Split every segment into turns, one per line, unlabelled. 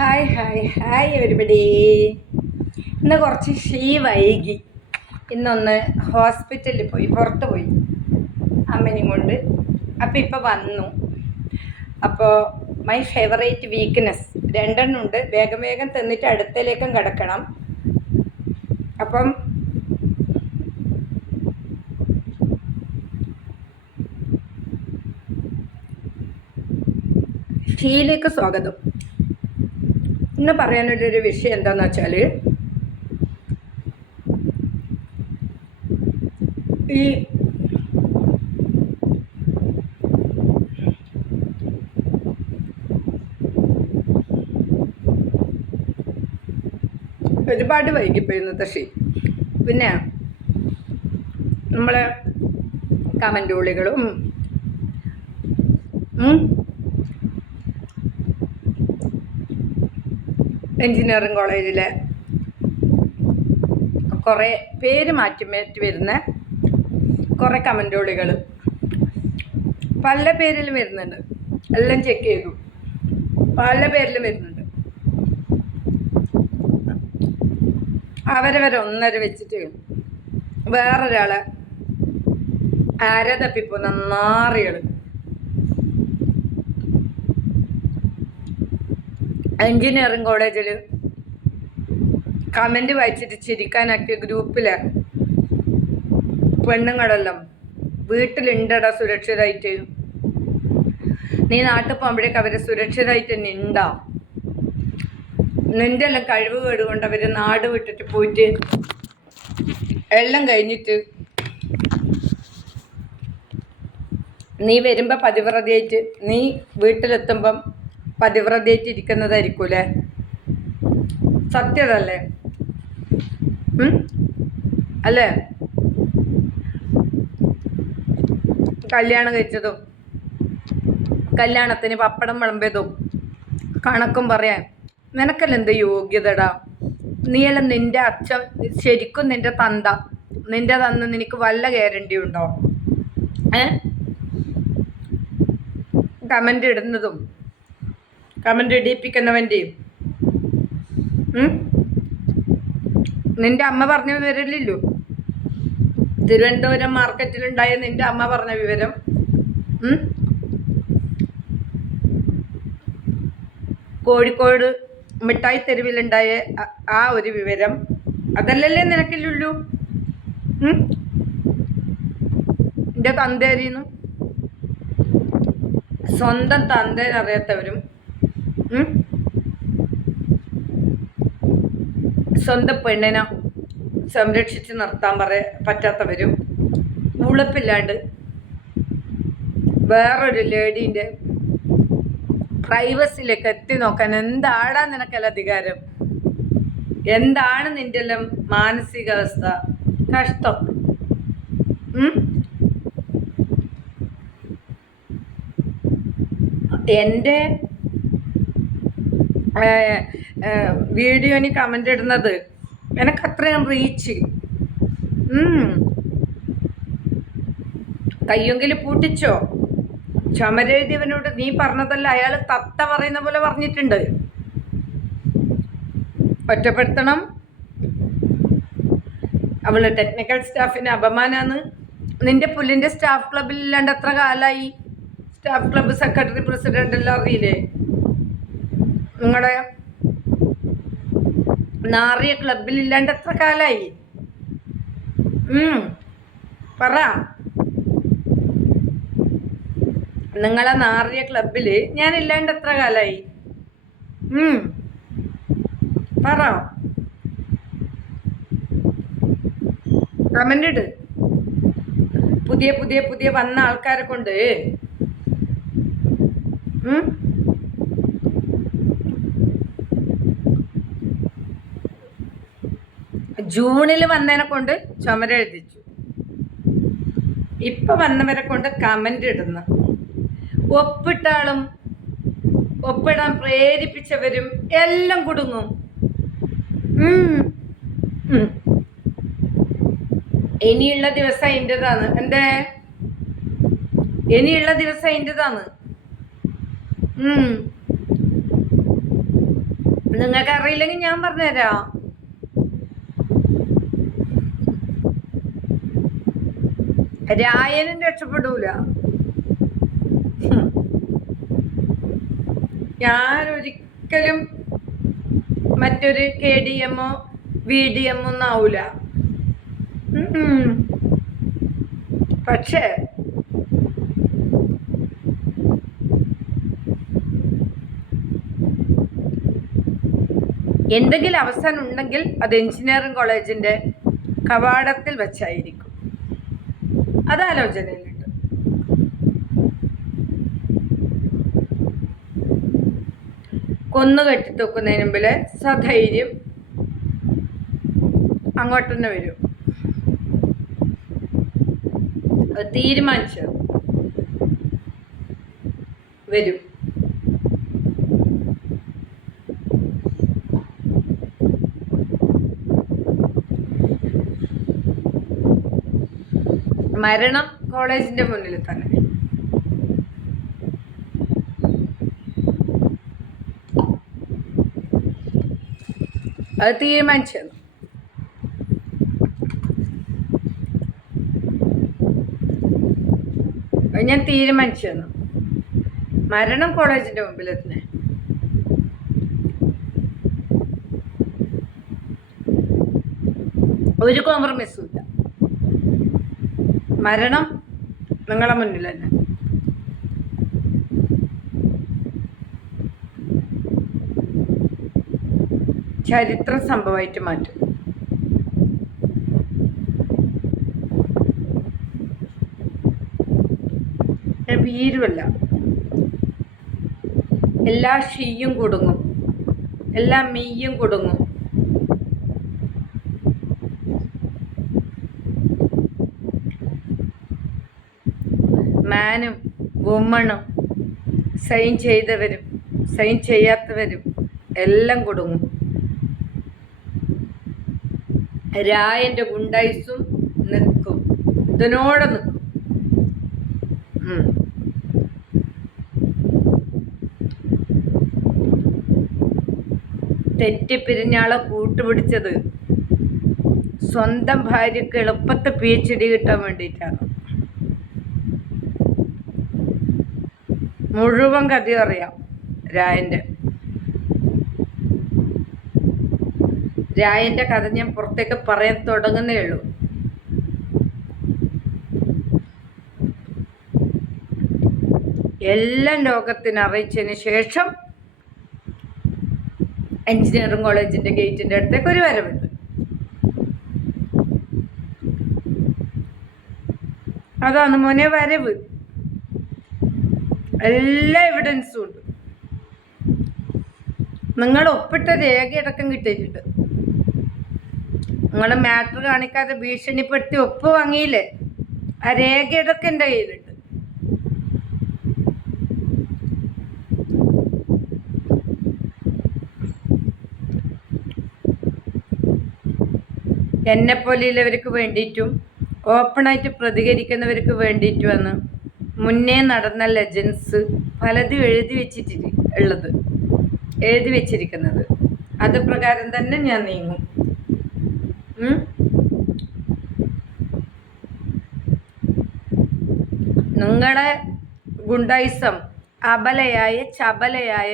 Hi hi hi everybody ഇന്ന് കുറച്ച് she വൈകി. ഇന്നൊന്ന് ഹോസ്പിറ്റലിൽ പോയി പുറത്ത് പോയി. അമ്മനെയും കൊണ്ട്. അപ്പോൾ ഇപ്പോൾ വന്നു. അപ്പോൾ മൈ ഫേവറേറ്റ് വീക്ക്നെസ് രണ്ടെണ്ണം ഉണ്ട്. വേഗം വേഗം തന്നിട്ട് അടുത്തേലേക്കും കിടക്കണം. അപ്പം ഷീയിലേക്ക് സ്വാഗതം. ഇന്ന് പറയാനായിട്ടൊരു വിഷയം എന്താണെന്ന് വെച്ചാൽ ഈ ഒരുപാട് വൈകിപ്പോയി ഇന്നത്തെ പിന്നെ പിന്നെ നമ്മളെ കമന്റുകളികളും എൻജിനീയറിംഗ് കോളേജിലെ. കുറേ പേര് മാറ്റി മാറ്റി വരുന്ന കുറേ കമന്റോളികൾ പല പേരിലും വരുന്നുണ്ട്. എല്ലാം ചെക്ക് ചെയ്തു. പല പേരിലും വരുന്നുണ്ട്. അവരവരെ ഒന്നര വെച്ചിട്ട് വേറൊരാളെ ആരെ തപ്പിപ്പോ നാറികൾ എൻജിനീയറിംഗ് കോളേജിൽ കമന്റ് വായിച്ചിട്ട് ചിരിക്കാനാക്കിയ ഗ്രൂപ്പിലെ പെണ്ണുങ്ങളെല്ലാം വീട്ടിലുണ്ടടാ സുരക്ഷിതമായിട്ട് നീ നാട്ടിൽ പോകുമ്പോഴേക്ക് അവർ സുരക്ഷിതമായിട്ട് തന്നെ ഉണ്ടാവും നിന്റെ എല്ലാം കഴിവ് കേടുകൊണ്ട് അവർ നാട് വിട്ടിട്ട് പോയിട്ട് എല്ലാം കഴിഞ്ഞിട്ട് നീ വരുമ്പോൾ പതിവ്രതയായിട്ട് നീ വീട്ടിലെത്തുമ്പം പതിവ്രതയായിട്ട് ഇരിക്കുന്നതായിരിക്കൂലേ സത്യതല്ലേ? ഉം? അല്ലേ? കല്യാണം കഴിച്ചതും കല്യാണത്തിന് പപ്പടം വിളമ്പിയതും കണക്കും പറയാൻ. നിനക്കല്ല എന്ത് യോഗ്യതടാ? നീയെല്ലാം നിന്റെ അച്ഛൻ ശരിക്കും നിന്റെ തന്ത. നിന്റെ തന്ന് നിനക്ക് വല്ല ഗ്യാരണ്ടി ഉണ്ടോ ഏ? കമന്റ് ഇടുന്നതും കമന്റ് ഇടിപ്പിക്കുന്നവന്റെയും ഉം? നിന്റെ അമ്മ പറഞ്ഞ വിവരമില്ലല്ലോ തിരുവനന്തപുരം മാർക്കറ്റിലുണ്ടായ നിന്റെ അമ്മ പറഞ്ഞ വിവരം? കോഴിക്കോട് മിഠായി തെരുവിലുണ്ടായ ആ- ഒരു വിവരം അതല്ലല്ലേ നിനക്കില്ലുള്ളൂ? എന്റെ തന്തേരിന്നു സ്വന്തം തന്തേനെ അറിയാത്തവരും ഉം? സ്വന്തം പെണ്ണിനെ സംരക്ഷിച്ച് നിർത്താൻ പറ പറ്റാത്തവരും ഉളുപ്പില്ലാണ്ട് വേറൊരു ലേഡീന്റെ പ്രൈവസിയിലേക്ക് എത്തി നോക്കാൻ എന്താടാ നിനക്കല്ല അധികാരം? എന്താണ് നിന്റെ എല്ലാം മാനസികാവസ്ഥ? കഷ്ടം? എന്റെ വീഡിയോന് കമന്റ് ഇടുന്നത്. എനിക്ക് അത്രയും റീച്ച് കയ്യെങ്കിൽ പൂട്ടിച്ചോ? ചമരെഴുതിയവനോട് നീ പറഞ്ഞതല്ല അയാൾ തത്ത പറയുന്ന പോലെ പറഞ്ഞിട്ടുണ്ട്. ഒറ്റപ്പെടുത്തണം. അവൾ ടെക്നിക്കൽ സ്റ്റാഫിന് അപമാനാണ്. നിന്റെ പുല്ലിന്റെ സ്റ്റാഫ് ക്ലബിൽ ഇല്ലാണ്ട് എത്ര കാലായി? സ്റ്റാഫ് ക്ലബ്ബ് സെക്രട്ടറി പ്രസിഡന്റ് എല്ലാം അറിയില്ലേ? നിങ്ങളുടെ നാറിയ ക്ലബിൽ ഇല്ലാണ്ട് എത്ര കാലായി? പറ. നിങ്ങളെ നാറിയ ക്ലബിൽ ഞാൻ ഇല്ലാണ്ട് എത്ര കാലായി? പറ. കമന്റ് ഇട്. പുതിയ പുതിയ പുതിയ വന്ന ആൾക്കാരെ കൊണ്ട്. ജൂണിൽ വന്നതിനെ കൊണ്ട് ചുമര എഴുതിച്ചു. ഇപ്പൊ വന്നവരെ കൊണ്ട് കമന്റ് ഇടുന്നു. ഒപ്പിട്ടാളും ഒപ്പിടാൻ പ്രേരിപ്പിച്ചവരും എല്ലാം കുടുങ്ങും. ഇനിയുള്ള ദിവസം അതിന്റെതാണ് എന്തേ? ഇനിയുള്ള ദിവസം അതിന്റെതാണ് ഉം. നിങ്ങൾക്ക് അറിയില്ലെങ്കിൽ ഞാൻ പറഞ്ഞുതരാം. രായനും രക്ഷപ്പെടൂല. ഞാൻ ഒരിക്കലും മറ്റൊരു കെ ഡി എമ്മോ വി ഡി എമ്മോ ഒന്നും ആവൂല. പക്ഷേ എന്തെങ്കിലും അവസാനം ഉണ്ടെങ്കിൽ അത് എഞ്ചിനീയറിംഗ് കോളേജിന്റെ കവാടത്തിൽ വെച്ചായിരിക്കും. അത് ആലോചനയിലുണ്ട് കൊന്നു കെട്ടിത്തൂക്കുന്നതിന് മുമ്പിൽ സധൈര്യം അങ്ങോട്ട് തന്നെ വരും തീരുമാനിച്ചു വരും. മരണം കോളേജിന്റെ മുന്നിൽ തന്നെ. അത് തീരുമാനിച്ചു ഞാൻ തീരുമാനിച്ചു തന്നു മരണം കോളേജിന്റെ മുമ്പിൽ തന്നെ. ഒരു കോംപ്രമൈസും മരണം നിങ്ങളെ മുന്നിൽ തന്നെ. ചരിത്ര സംഭവമായിട്ട് മാറ്റും. ീരുമല്ല എല്ലാ ഷീയും കുടുങ്ങും. എല്ലാ മീയും കുടുങ്ങും മാനും വുമണും സൈൻ ചെയ്തവരും സൈൻ ചെയ്യാത്തവരും എല്ലാം കുടുങ്ങും. രായന്റെ ഗുണ്ടൈസും നിൽക്കും. ഇതിനോടെ നിൽക്കും. തെറ്റി തെറ്റിപ്പിരിഞ്ഞാളെ കൂട്ടുപിടിച്ചത് സ്വന്തം ഭാര്യക്ക് എളുപ്പത്തെ പി എച്ച് ഡി കിട്ടാൻ വേണ്ടിയിട്ടാണ്. മുഴുവൻ കഥയും അറിയാം. രായന്റെ. രായന്റെ കഥ ഞാൻ പുറത്തേക്ക് പറയാൻ തുടങ്ങുന്നേ ഉള്ളൂ. എല്ലാം ലോകത്തിന് അറിയിച്ചതിന് ശേഷം എഞ്ചിനീയറിംഗ് കോളേജിന്റെ ഗേറ്റിന്റെ അടുത്തേക്ക് ഒരു വരവുണ്ട്. അതാണ് മോനെ വരവ്. എല്ലാ എവിഡൻസും ഉണ്ട്. നിങ്ങൾ ഒപ്പിട്ട രേഖയടക്കം കിട്ടിയിട്ടുണ്ട്. നിങ്ങൾ മാറ്റർ കാണിക്കാതെ ഭീഷണിപ്പെടുത്തി ഒപ്പ് വാങ്ങിയില്ലേ? ആ രേഖയടക്കം എന്റെ കയ്യിലുണ്ട്. എന്നെ പോലെയുള്ളവർക്ക് വേണ്ടിയിട്ടും ഓപ്പണായിട്ട് പ്രതികരിക്കുന്നവർക്ക് വേണ്ടിയിട്ടുമാണ് മുന്നേ നടന്ന ലെജൻസ് പലതും എഴുതി വെച്ചിട്ട് ഉള്ളത്. എഴുതി വെച്ചിരിക്കുന്നത്. അത് പ്രകാരം തന്നെ ഞാൻ നീങ്ങും? നിങ്ങളുടെ ഗുണ്ടായിസം അബലയായ ചബലയായ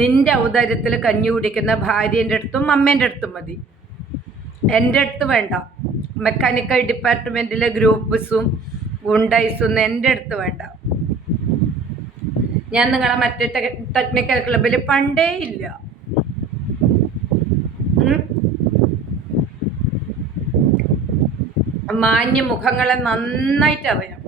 നിന്റെ ഔദാര്യത്തിൽ കഞ്ഞി കുടിക്കുന്ന ഭാര്യന്റെ അടുത്തും അമ്മേന്റെ അടുത്തും മതി. എന്റെ അടുത്ത് വേണ്ട. മെക്കാനിക്കൽ ഡിപ്പാർട്ട്മെന്റിലെ ഗ്രൂപ്പ്സും ഗുണ്ടായിസും ഒന്നും എന്റെ അടുത്ത് വേണ്ട ഞാൻ നിങ്ങളെ മറ്റേ ടെക്നിക്കൽ ക്ലബിൽ പണ്ടേ ഇല്ല? മാന്യ മുഖങ്ങളെ നന്നായിട്ട് അറിയാം.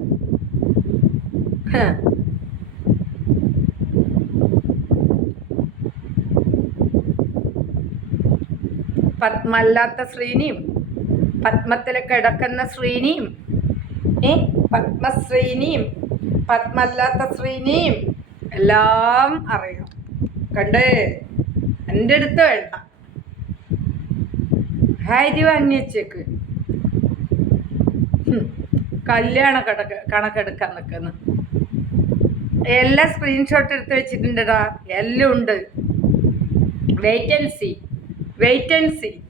പത്മല്ലാത്ത ശ്രീനിയും പത്മത്തിൽ കിടക്കുന്ന ശ്രീനിയും പത്മശ്രീനിയും പത്മല്ലാത്ത ശ്രീനിയും എല്ലാം അറിയണം. കണ്ടേ? എന്റെ അടുത്ത് വേണ്ട. ഹാരി വാങ്ങിച്ചേക്ക് കല്യാണ കണക്ക് കണക്കെടുക്കാൻ നിൽക്കുന്നു എല്ലാ സ്ക്രീൻഷോട്ട് എടുത്ത് വെച്ചിട്ടുണ്ടടാ. എല്ലാം ഉണ്ട്. Wait and see wait and see